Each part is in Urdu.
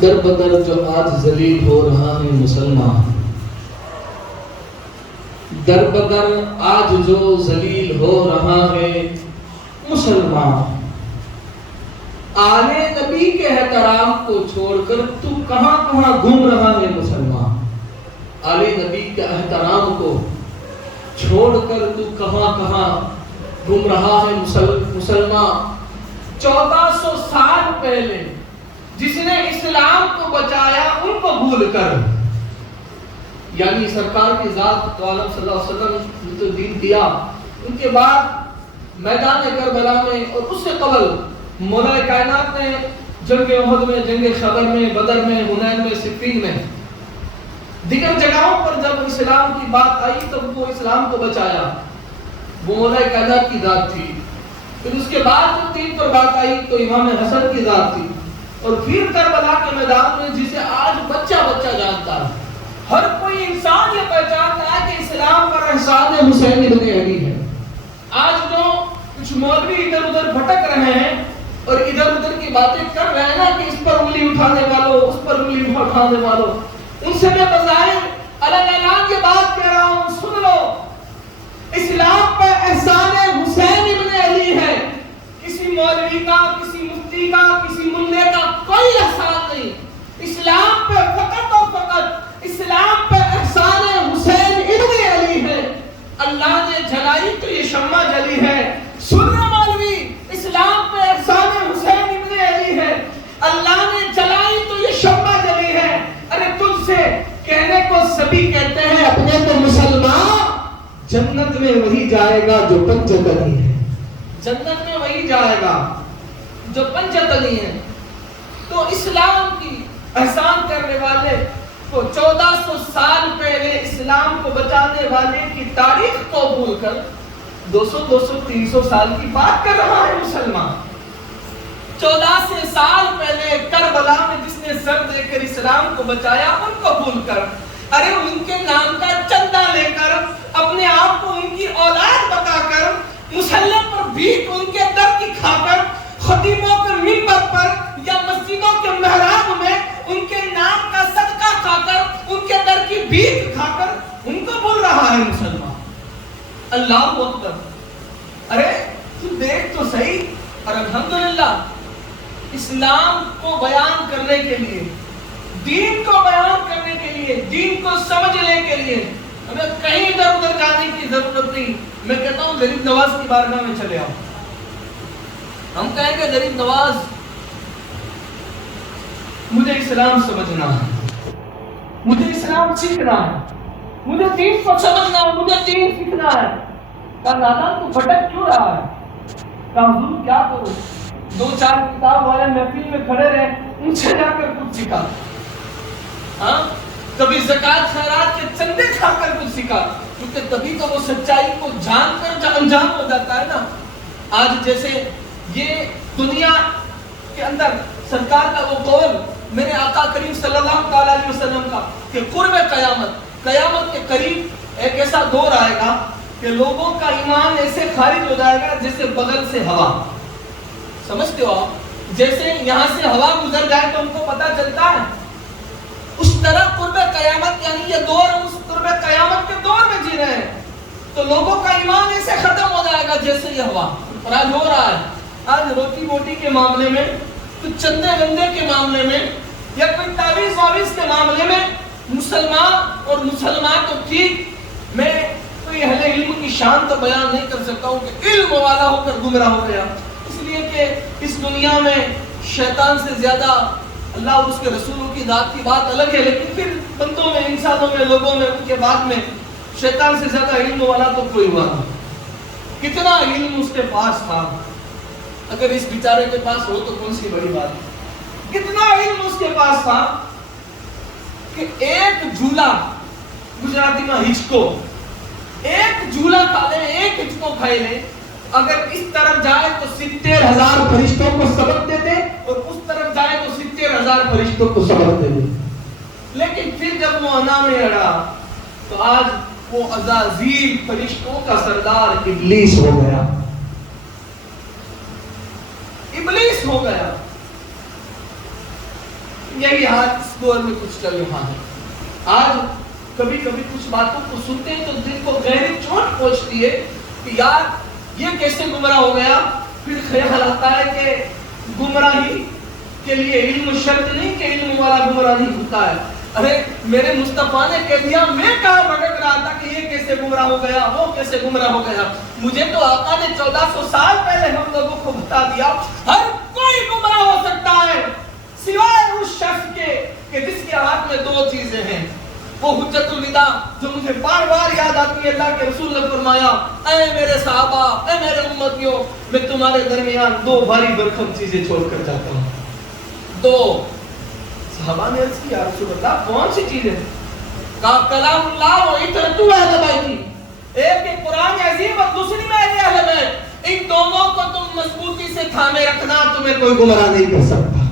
در بدر جو آج ذلیل ہو رہا ہے مسلمان، در بدر آج جو ذلیل ہو رہا ہے مسلمان، آل نبی کے احترام کو چھوڑ کر تو کہاں کہاں گھوم رہا ہے مسلمان، آل نبی کے احترام کو چھوڑ کر تو کہاں کہاں گھوم رہا ہے مسلمان۔ 1400 سال پہلے جس نے اسلام کو بچایا ان کو بھول کر، یعنی سرکار کی ذات تو عالم صلی اللہ علیہ وسلم نے تو دین دیا، ان کے بعد میدان کربلا میں اور اس سے قبل مولا کائنات نے جنگ احد میں، جنگ خیبر میں، بدر میں، حنین میں، صفین میں، دیگر جگہوں پر جب اسلام کی بات آئی تب وہ اسلام کو بچایا، وہ مولا کائنات کی ذات تھی۔ پھر اس کے بعد جب دین پر بات آئی تو امام حسن کی ذات تھی، اور پھر کربلا کے میدان میں جسے آج بچہ بچہ جانتا ہے، ہر کوئی انسان یہ پہچانتا ہے کہ اسلام پر احسان حسین ابن علی ہے۔ آج جو کچھ مولوی ادھر ادھر بھٹک رہے ہیں اور ادھر ادھر کی باتیں کر رہے ہیں نا کہ اس پر انگلی اٹھانے والوں، اس پر انگلی اٹھانے والوں، ان سے میں بظاہر الگ اعلان یہ بات کہہ رہا ہوں، سن لو، اسلام پر احسان حسین ابن علی ہے۔ کسی مولوی کا، کسی مفتی کا، کسی ملے کا کوئی احسان نہیں، اسلام پہ فقط اور فقط اسلام پہ احسان حسین ابن علی ہے۔ اللہ نے جلائی تو یہ شمع جلی ہے، سننا مولوی، اسلام پہ احسان حسین ابن علی ہے، اللہ نے جلائی تو یہ شمع جلی ہے۔ ارے تجھ سے کہنے کو سبھی کہتے ہیں اپنے تو مسلمان، جنت میں وہی جائے گا جو پنجتنی ہے، جنت میں وہی جائے گا جو پنجتنی ہے۔ تو اسلام کی احسان کرنے والے کو 1400 سال پہلے اسلام کو بچانے والے کی تاریخ کو بھول کر 200 300 سال کی بات کر رہا ہے مسلمان۔ 1400 سال پہلے کربلا میں جس نے سر دے کر اسلام کو بچایا ان کو بھول کر، ارے ان کے نام کا چندہ لے کر، اپنے آپ کو ان کی اولاد بتا کر، مسلم پر بھیک ان کے در کی کھا کر، خطیبوں کے منبر پر یا مسجدوں کے محراب میں ان کے نام کا صدقہ کھا کر، ان کے در کی بھیک کھا کر ان کو بول رہا ہے مسلمان۔ اللہ اکبر، ارے تو دیکھ تو صحیح۔ اور الحمدللہ اسلام کو بیان کرنے کے لیے، دین کو بیان کرنے کے لیے، دین کو سمجھنے کے لیے ہمیں کہیں ادھر ادھر جانے کی ضرورت نہیں۔ میں کہتا ہوں غریب نواز کی بارگاہ میں چلے آؤ، ہم کہیں گے غریب نواز مجھے اسلام سمجھنا ہے، مجھے اسلام سیکھنا ہے، مجھے دین کو سمجھنا ہے، مجھے دین سیکھنا ہے۔ کہا نادان تو بھٹک کیوں رہا ہے؟ کہا حضور کیا کروں، 2-4 کتاب والے محفل میں کھڑے رہے، ان سے جا کر کچھ سیکھا، کبھی زکوٰۃ خیرات کے چندے کھا کر کچھ سیکھا، کیونکہ تبھی تو وہ سچائی کو جان کر انجام ہو جاتا ہے نا۔ آج جیسے یہ دنیا کے اندر سرکار کا وہ قول میرے آقا کریم صلی اللہ علیہ وسلم کا کہ قرب قیامت کے قریب ایک ایسا دور آئے گا کہ لوگوں کا ایمان ایسے خارج ہو جائے گا جیسے بغل سے ہوا، سمجھتے ہو آپ؟ جیسے یہاں سے ہوا گزر جائے تو ان کو پتا چلتا ہے، اس طرح قرب قیامت، یعنی یہ دور اس قرب قیامت کے دور میں جی رہے ہیں، تو لوگوں کا ایمان ایسے ختم ہو جائے گا جیسے یہ ہوا۔ اور آج ہو رہا ہے، آج روٹی موٹی کے معاملے میں، کچھ چندے گندے کے معاملے میں، یا کوئی تعویذ واویز کے معاملے میں مسلمان اور مسلمان تو ٹھیک، میں کوئی اہل علم کی شان تو بیان نہیں کر سکتا ہوں کہ علم والا ہو کر گمراہ ہو گیا، اس لیے کہ اس دنیا میں شیطان سے زیادہ اللہ اور اس کے رسولوں کی ذات کی بات الگ ہے، لیکن پھر بندوں میں، انسانوں میں، لوگوں میں، ان کے بعد میں شیطان سے زیادہ علم والا تو کوئی ہوا نہیں۔ کتنا علم اس کے پاس تھا، اگر اس بیچارے کے پاس ہو تو کون سی بڑی بات ہے۔ کتنا علم اس کے پاس تھا کہ ایک جھولا، گجراتی میں ہچکو، ایک جھولا کھا لے، ایک ہچکو کھائے لے، اگر اس طرف جائے تو 70,000 فرشتوں کو سبق دیتے اور اس طرف جائے تو 70,000 فرشتوں کو سبق دیتے۔ لیکن پھر جب وہ انا میں اڑا تو آج وہ عزازیل فرشتوں کا سردار ابلیس ہو گیا، ابلیس ہو گیا۔ یہی آج اس دور میں کچھ چل رہا ہے. آج کبھی کبھی کچھ باتوں کو سنتے ہیں تو دل کو گہری چوٹ پہنچتی ہے کہ یار یہ کیسے گمراہ ہو گیا. پھر خیال آتا ہے کہ گمراہی کے لیے علم شرط نہیں کہ علم والا گمراہ نہیں ہوتا ہے. ارے میرے مصطفیٰ نے کہہ دیا, میں کہاں بھٹک رہا تھا کہ یہ کیسے گمراہ ہو گیا, وہ کیسے گمراہ ہو گیا. مجھے تو آقا نے 1400 سال پہلے ہم لوگوں کو بتا دیا ہر کوئی گمراہ ہو سکتا ہے سوائے اس شخص کے کہ جس کے ہاتھ میں دو چیزیں ہیں. وہ حجت الوداع جو مجھے بار بار یاد آتی ہے. اللہ کے رسول نے فرمایا, اے میرے صحابہ, اے میرے امتیوں, میں تمہارے درمیان دو بھاری بھرکم چیزیں چھوڑ کر جاتا ہوں. دو. صحابہ نے عرض کیا, رسول اللہ کون سی چیزیں؟ کہا کلام اللہ و اطاعت اہل بیتی. ایک ہے قرآن عظیم اور دوسری میں اہل بیت. ان دونوں کو تم مضبوطی سے تھامے رکھنا, تمہیں کوئی گمراہ نہیں کر سکتا.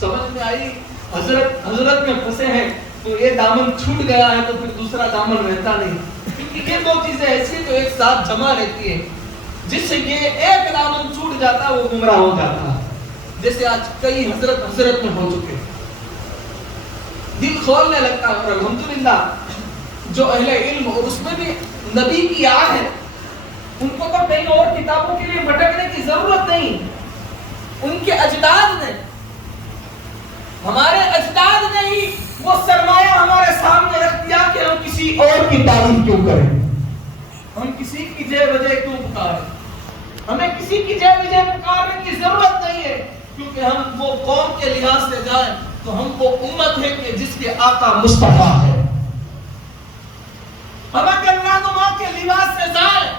سمجھ میں آئی؟ حضرت میں پھنسے ہیں تو یہ دامن چھوٹ گیا ہے تو پھر دوسرا دامن رہتا نہیں, کیونکہ یہ دو چیزیں ایسی تو ایک ساتھ جمع رہتی ہیں. جس سے یہ ایک دامن چھوٹ جاتا وہ گمراہ ہو جاتا, جیسے آج کئی حضرت میں ہو چکے. دل کھولنے لگتا ہے. اور الحمدللہ جو اہل علم اور اس میں بھی نبی کی آہ ہے, ان کو تو کئی اور کتابوں کے لیے بھٹکنے کی ضرورت نہیں. ان کے اجداد نے, ہمارے اجداد نے ہی وہ سرمایہ ہمارے سامنے رکھ دیا کہ ہم کسی اور کی تعریف کیوں کریں, ہم کسی کی جے وجہ کیوں پکاریں. ہمیں کسی کی جے وجہ پکارنے کی ضرورت نہیں ہے, کیونکہ ہم وہ قوم کے لحاظ سے جائیں تو ہم وہ امت ہے کہ جس کے آقا مصطفیٰ ہے. ہم اگر رہنما کے لحاظ سے جائیں,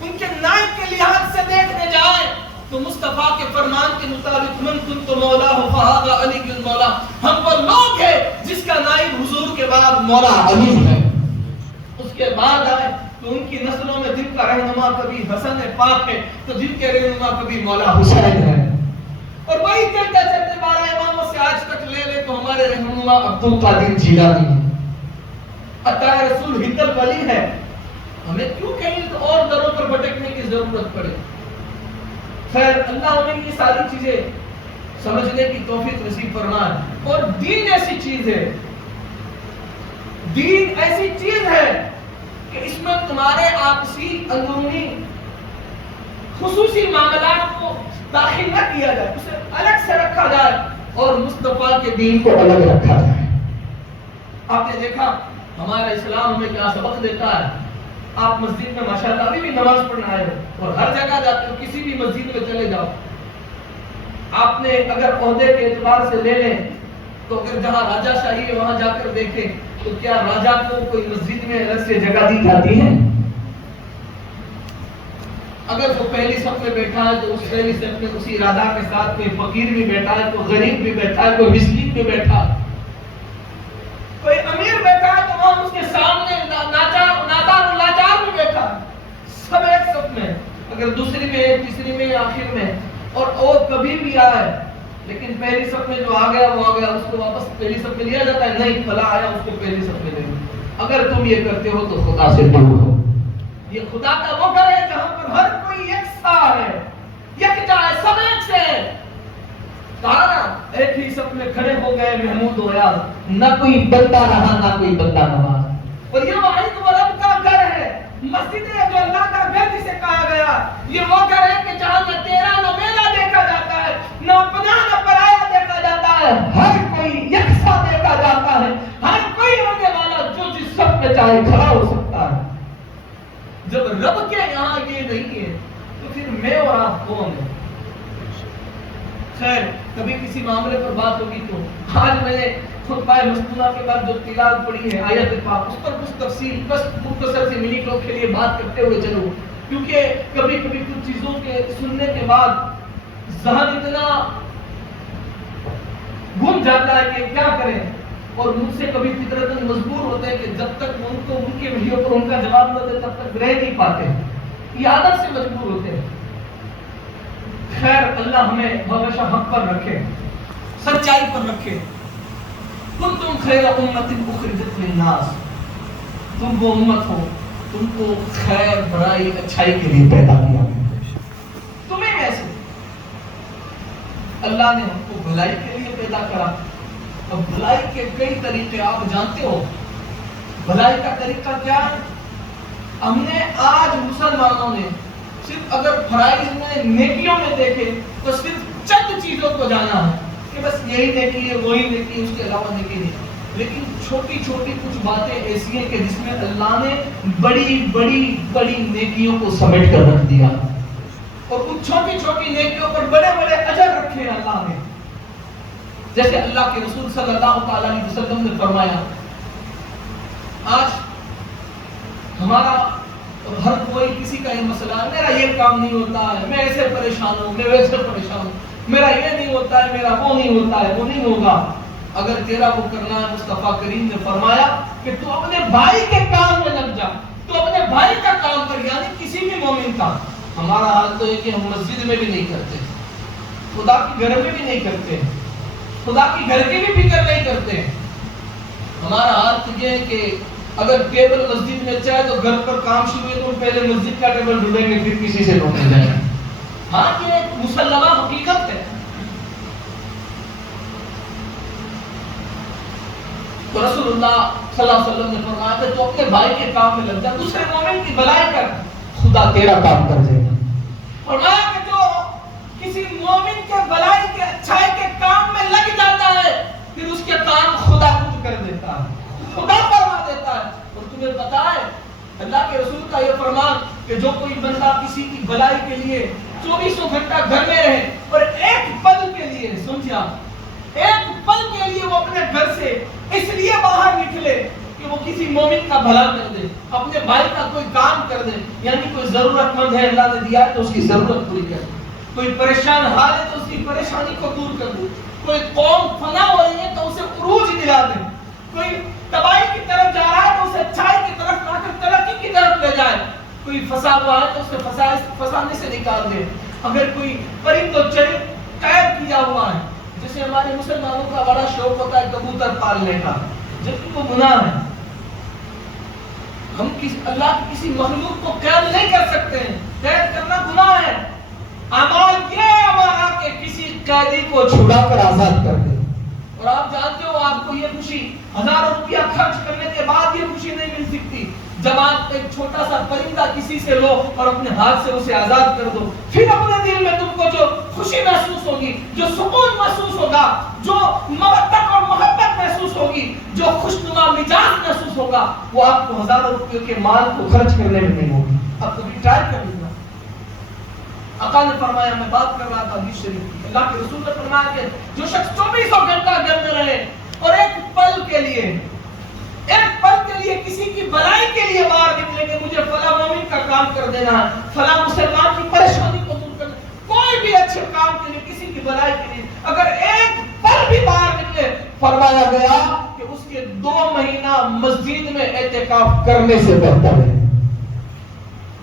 ان کے نائب کے لحاظ سے دیکھنے جائیں تو مصطفیٰ کے فرمان کے مطابق من کنت مولا فہذا علی المولا, ہم وہ لوگ ہیں جس کا نائب حضور کے بعد مولا علی ہے. اس کے بعد آئے تو ان کی نسلوں میں جن کا رہنما کبھی حسن پاک ہے تو جن کے رہنما کبھی مولا حسین ہے. اور وہی چلتے چلتے 12 اماموں سے آج تک لے لے تو ہمارے رہنما عبد القادر جیلانی ہے, عطا رسول ہندل ولی ہے. ہمیں کیوں کہیں اور دروں پر بھٹکنے کی ضرورت پڑے. خیر اللہ ہمیں یہ ساری چیزیں سمجھنے کی توفیق نصیب فرمائے. اور دین ایسی چیز ہے, دین ایسی چیز ہے کہ اس میں تمہارے آپسی اندرونی خصوصی معاملات کو داخل نہ کیا جائے, اسے الگ سے رکھا جائے اور مصطفیٰ کے دین کو الگ رکھا جائے. آپ نے دیکھا ہمارا اسلام ہمیں کیا سبق دیتا ہے. آپ مسجد میں ماشاءاللہ ابھی بھی نماز پڑھنے آئے ہو اور ہر جگہ جاتے ہو, کسی بھی مسجد میں چلے جاؤ, آپ نے اگر عہدے کے اعتبار سے لے لیں تو اگر جہاں راجہ شاہی ہے وہاں جا کر دیکھیں تو کیا راجہ کو کوئی مسجد میں الگ سے جگہ دی جاتی ہے؟ اگر وہ پہلی صف میں بیٹھا ہے تو اس پہلی صف میں اسی راجہ کے ساتھ کوئی فقیر بھی بیٹھا ہے, کوئی غریب بھی بیٹھا ہے, کوئی مسکین بھی بیٹھا ہے, کوئی امیر بیٹھا ہے تو وہاں اس کے سامنے نادار لاچار بھی بیٹھا ہے, سب ایک صف میں. اگر دوسری میں, تیسری میں, آخر میں, اور کبھی بھی آئے لیکن پہلی صف میں جو آ گیا وہ آ گیا, اس کو واپس پہلی صف میں لیا جاتا ہے, نہیں فلاں آیا اس کو پہلی صف میں لے. اگر تم یہ کرتے ہو تو خدا سے دور ہو. یہ خدا کا وہ گھر ہے جہاں پر ہر کوئی یکساں ہے, یکجا ہے, سب ایک سے ہے. کہا نا ایک ہی صف میں کھڑے ہو گئے محمود و ریاض, نہ کوئی بندہ رہا نہ کوئی بندہ نماز. اور یہ واحد و رب کا گھر ہے, مسجد ہے جو اللہ کا گھر جسے کہا گیا. یہ وہ گھر ہے کہ جہاں نہ تیرا نہ میرا دیکھا جاتا ہے, نہ اپنا نہ پرایا دیکھا جاتا ہے, ہر کوئی یکساں دیکھا جاتا ہے, ہر کوئی ہونے والا جو جس صف میں چاہے کھڑا ہو سکتا ہے. جب رب کے یہاں یہ نہیں ہے تو پھر میں اور آپ کون ہیں؟ خیر کبھی کسی معاملے پر بات ہوگی تو آج میں نے خطبہ مسنونہ کے بعد جو تلاوت پڑھی ہے آیت پاک, اس پر کچھ تفصیل بس مختصر سے منٹ کے لیے بات کرتے ہوئے چلو, کیونکہ کبھی کبھی کچھ چیزوں کے سننے کے بعد ذہن اتنا گم جاتا ہے کہ کیا کریں, اور مجھ سے کبھی فطرتاً مجبور ہوتے ہیں کہ جب تک ان کو ان کے ویڈیو پر ان کا جواب نہ دے تب تک رہ نہیں پاتے, یہ عادت سے مجبور ہوتے ہیں. خیر اللہ ہمیں ہمیشہ حق پر رکھے, سچائی پر رکھے. کنتم خیر امت اخرجت للناس, تم وہ امت ہو, تم کو خیر برائی اچھائی کے لیے پیدا کیا گیا. تمہیں کیسے اللہ نے ہم کو بھلائی کے لیے پیدا کرا, اب بھلائی کے کئی طریقے آپ جانتے ہو. بھلائی کا طریقہ کیا ہے؟ ہم نے آج مسلمانوں نے صرف اگر فرائض میں نیکیوں میں دیکھے تو صرف چند چیزوں کو جانا ہے کہ بس یہی نیکی ہے وہی نیکی، اس کے علاوہ نیکی نہیں. لیکن چھوٹی چھوٹی کچھ باتیں ایسی ہیں کہ جس میں اللہ نے بڑی بڑی بڑی نیکیوں کو سمیٹ کر رکھ دیا، اور کچھ چھوٹی چھوٹی نیکیوں پر بڑے بڑے اجر رکھے ہیں اللہ نے. جیسے اللہ کے رسول صلی اللہ علیہ وسلم نے فرمایا، آج ہمارا ہر کوئی کسی کا یہ مسئلہ ہے، میرا یہ کام نہیں ہوتا ہے، میں ایسے پریشان ہوں، میں ویسے پریشان ہوں، میرا یہ نہیں ہوتا ہے، میرا وہ نہیں ہوتا ہے، وہ نہیں ہوگا. اگر تیرا وہ کرنا ہے، مصطفیٰ کریم نے فرمایا کہ تو اپنے بھائی کے کام میں لگ جا، تو اپنے بھائی کا کام کر، یعنی کسی بھی مومن کا. ہمارا حال تو ہے کہ ہم مسجد میں بھی نہیں کرتے، خدا کی گھر میں بھی نہیں کرتے، خدا کی گھر کی بھی فکر نہیں کرتے. ہمارا حال تو یہ ہے کہ اگر ٹیبل مسجد میں چاہے تو گھر پر کام شروع ہے تو پہلے مسجد کا ٹیبل ڈھونڈیں گے، پھر کسی سے ڈھونڈنے جائیں. ہاں یہ ایک مسلمہ حقیقت ہے. تو رسول اللہ صلی اللہ علیہ وسلم نے فرمایا کہ تو اپنے بھائی کے کام میں لگ جا، دوسرے مومن کی بھلائی کر، خدا تیرا کام کر دے گا. فرمایا کہ جو کسی مومن کے بھلائی کے اچھائی کے کام میں لگ جاتا ہے، پھر اس کے کام خدا خود کر دیتا ہے، خدا فرما دیتا ہے. اور تمہیں پتا ہے اللہ کے رسول کا یہ فرمان کہ جو کوئی بندہ کسی کی بھلائی کے لیے 24 گھنٹہ گھر میں رہے اور ایک پل کے لیے، سمجھا، ایک پل کے لیے وہ اپنے گھر سے اس لیے باہر نکلے کہ وہ کسی مومن کا بھلا کر دے، اپنے بھائی کا کوئی کام کر دے، یعنی کوئی ضرورت مند ہے اللہ نے دیا ہے تو اس کی ضرورت پوری کر دے، کوئی پریشان حال ہے تو اس کی پریشانی کو دور کر دے، کوئی قوم فنا ہو رہی ہے تو اسے عروج دلا دے، کوئی تباہی کی طرف جا رہا ہے تو اسے اچھائی کی طرف لا کر ترقی کی طرف لے جائے، کوئی پھنسا ہوا ہے تو اسے پھنسانے سے نکال دے. اگر کوئی پرند و چرند قید کیا ہوا ہے، جسے ہمارے مسلمانوں کا بڑا شوق ہوتا ہے کبوتر پالنے کا، جبکہ وہ گناہ ہے. ہم اللہ کی کسی مخلوق کو قید نہیں کر سکتے ہیں، قید کرنا گناہ ہے. اعمال یہ ہمارا کہ کسی قیدی کو چھڑا کر آزاد کر دے. اور آپ جانتے ہو آپ کو یہ خوشی 1000 روپیہ خرچ کرنے کے بعد یہ خوشی نہیں مل سکتی. جب آپ ایک چھوٹا سا پرندہ کسی سے لو اور اپنے ہاتھ سے اسے آزاد کر دو، پھر اپنے دل میں تم کو جو خوشی محسوس ہوگی، جو سکون محسوس ہوگا، جو مودت اور محبت محسوس ہوگی، جو خوشنما مزاج محسوس ہوگا، وہ آپ کو 1000 روپیوں کے مال کو خرچ کرنے میں نہیں ہوگی. آپ کبھی ٹرائی کر لینا. آقا نے فرمایا، میں بات کر رہا تھا حدیث شریف کی، اللہ کے رسول نے فرمایا کہ جو شخص 24 گھنٹہ گھر میں رہے اور ایک پل کے لیے کسی کی بھلائی کے لیے باہر نکلے کہ مجھے فلاں مومن کا کام کر دینا ہے، فلاں مسلمان کی پریشانی کو دور کرنا، کوئی بھی اچھے کام کے لیے، کسی کی بھلائی کے لیے اگر ایک پل بھی باہر نکلے، فرمایا گیا کہ اس کے 2 مہینہ مسجد میں اعتکاف کرنے سے بہتر ہے.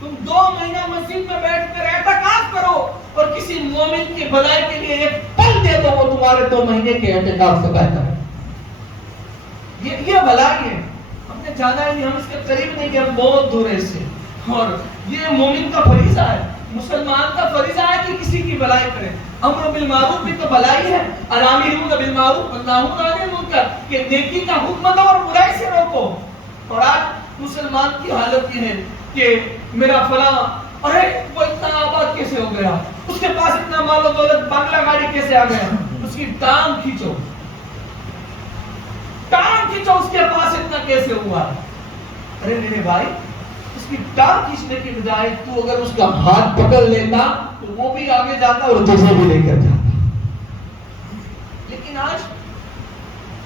تم 2 مہینہ مسجد میں بیٹھ کر اعتکاف کرو اور کسی مومن کی بھلائی کے لیے ایک پل دے دو، وہ تمہارے 2 مہینے کے اعتکاف سے بہتر ہے. یہ بھلائی ہے. ہم نے جانا ہے، ہم اس کے قریب نہیں کہ ہم بہت دور ہیں اس سے. اور یہ مومن کا فریضہ ہے، مسلمان کا فریضہ ہے کہ کسی کی بھلائی کرے. امر بالمعروف بھی تو بھلائی ہے، الامرون بالمعروف والناہون عن المنکر، کہ نیکی کا حکم دو اور برائی سے روکو. اور آج مسلمان کی حالت یہ ہے کہ میرا فلاں، ارے وہ اتنا آباد کیسے ہو گیا، اس کے پاس اتنا مال و دولت، بنگلہ گاڑی کیسے آ گیا، اس کی ٹانگ کھینچو، اس کے پاس اتنا کیسے ہوا. ارے میرے بھائی، اس کی ٹانگ کھینچنے کی بجائے تو اگر اس کا ہاتھ پکڑ لیتا تو وہ بھی آگے جاتا اور تجھے بھی لے کر جاتا. لیکن آج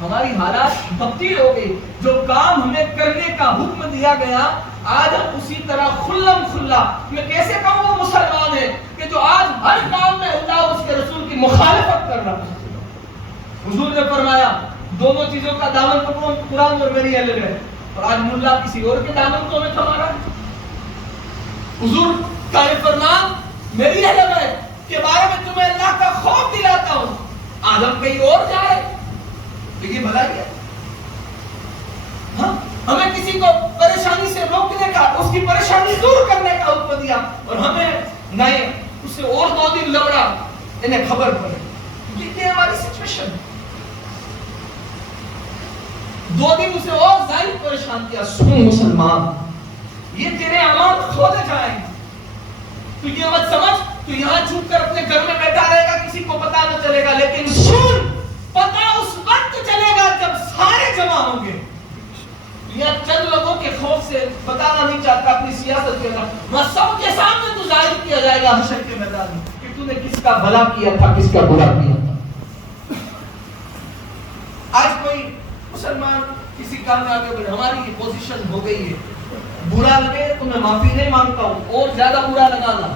ہماری حالات تبدیل ہو گئی. جو کام ہمیں کرنے کا حکم دیا گیا، آج ہم اسی طرح کھلم کھلا، میں کیسے کہوں وہ مسلمان ہے کہ جو آج ہر کام میں اللہ اور اس کے رسول کی مخالفت کر رہا ہے. حضور نے فرمایا دونوں چیزوں کا دامن پکڑو، قرآن اور میری الگ ہے. اور آج ملا کسی اور کے دامن کو ہمیں تھما رہا ہے. حضور کا یہ فرمان میری الگ ہے کے بارے میں تمہیں اللہ کا خوف دلاتا ہوں. آج ہم کہیں اور جائے تو یہ بھلائی ہے. ہاں، ہمیں کسی کو پریشانی سے روکنے کا، اس کی پریشانی دور کرنے کا حکم دیا، اور ہمیں نہیں اس سے اور 2 دن لڑا، انہیں خبر پڑے. یہ ہماری سچویشن ہے. 2 دن اسے اور زائد پریشان کیا. سن مسلمان، یہ تیرے اعمال کھولے جائیں گے. تو یہ مت سمجھ تو یہاں چھپ کر اپنے گھر میں بیٹھا رہے گا، کسی کو پتا نہ چلے گا. لیکن سن، پتا اس وقت چلے گا جب سارے جمع ہوں گے. یہ چند لوگوں کے خوف سے بتانا نہیں چاہتا اپنی سیاست کے ساتھ، میں سب کے سامنے تو ظاہر کیا جائے گا حشر کے میدان میں کہ تو نے کس کا بھلا کیا تھا، کس کا برا کیا تھا. آج کوئی مسلمان کسی کام میں آگے بڑھے، ہماری یہ پوزیشن ہو گئی ہے، برا لگے تو میں معافی نہیں مانگتا ہوں، اور زیادہ برا لگانا